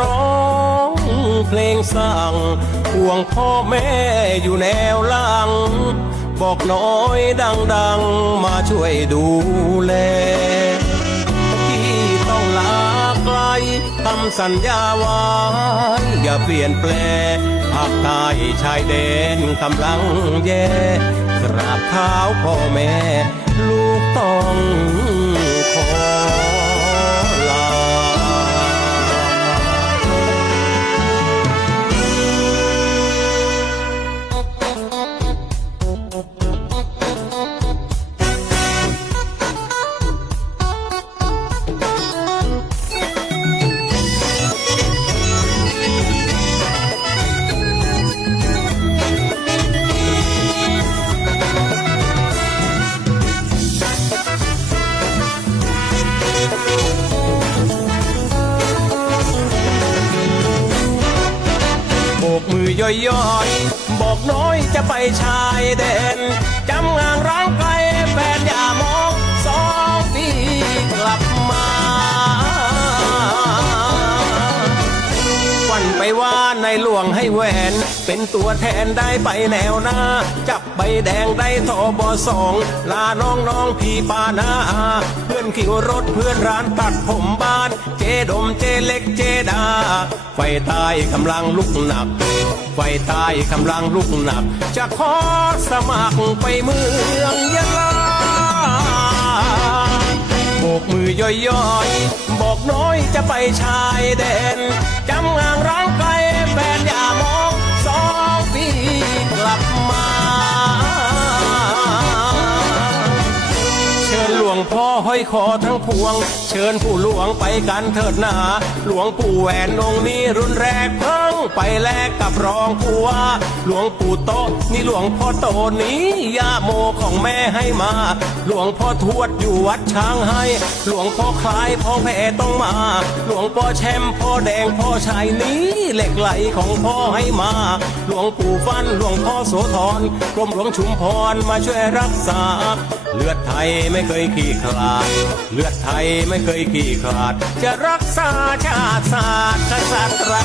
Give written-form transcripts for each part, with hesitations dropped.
ร้องเพลงสั่งห่วงพ่อแม่อยู่แนวหลังบอกน้อยดังๆมาช่วยดูแลที่ต้องลาไกลคำสัญญาไว้อย่าเปลี่ยนแปลงภาคใต้ชายแดนกำลังแย่กราบเท้าพ่อแม่ลูกต้องขอลามือย่อยๆบอกน้อยจะไปชายแดนจำงานร้างไกลแฟนอย่ามอง2 ปีกลับมาวันไปว่าในหลวงให้แหวนเป็นตัวแทนได้ไปแนวหน้าจับใบแดงได้ทบ2ลาน้องพี่ปานาเพื่อนขี่รถเพื่อนร้านตัดผมบ้านเจดมเจเล็กเจดาไฟใต้กำลังลุกหนักไฟใต้กำลังลุกหนักจะขอสมัครไปเมืองยะลาโบกมือย่อยๆบอกน้อยจะไปชายแดนจำงานร้างไกลแฟนอย่ามอง2 ปีกลับมาเชิญหลวงพ่อห้อยคอทั้งพวงเชิญผู้หลวงไปกันเถิดหนาหลวงปู่แหวนองค์นี้รุ่นแรกเพิ่งไปแลกกับรองผู้ว่าหลวงปู่โตนี่หลวงพ่อโตนี้ย่าโมของแม่ให้มาหลวงพ่อทวดอยู่วัดช้างให้หลวงพ่อคล้ายพ่อแพต้องมาหลวงพ่อแชมพ่อแดงพ่อชายนี้เหล็กไหลของพ่อให้มาหลวงปู่ฟันหลวงพ่อโสธรกรมหลวงชุมพรมาช่วยรักษาเลือดไทยไม่เคยขี้ขลาดเลือดไทยไม่เคยขี้ขลาดจะรักษาชาติศาสตร์ศาสตรา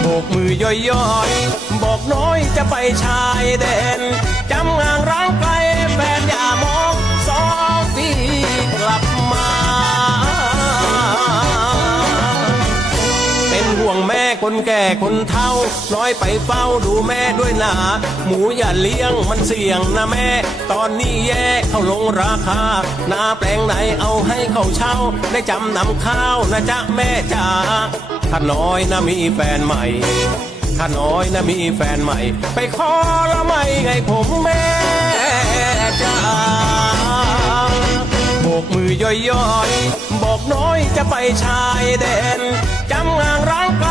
โบกมือย่อยๆบอกน้อยจะไปชายแดนจำงานร้างไกลแฟนอย่ามอง2 ปีกลับมาเป็นห่วงแม่คนแก่คนเฒ่าน้อยไปเฝ้าดูแม่ด้วยนะหมูอย่าเลี้ยงมันเสี่ยงนะแม่ตอนนี้แย่เข้าลงราคานาแปลงไหนเอาให้เขาเช่าได้จำนำข้าวนะจ๊ะแม่จ๋าถ้าน้อยนะมีแฟนใหม่ถ้าน้อยนะมีแฟนใหม่ไปขอละไม่ไงผมแม่จ๋าโบกมือย่อยๆบอกน้อยจะไปชายแดนจำงานร้างไกล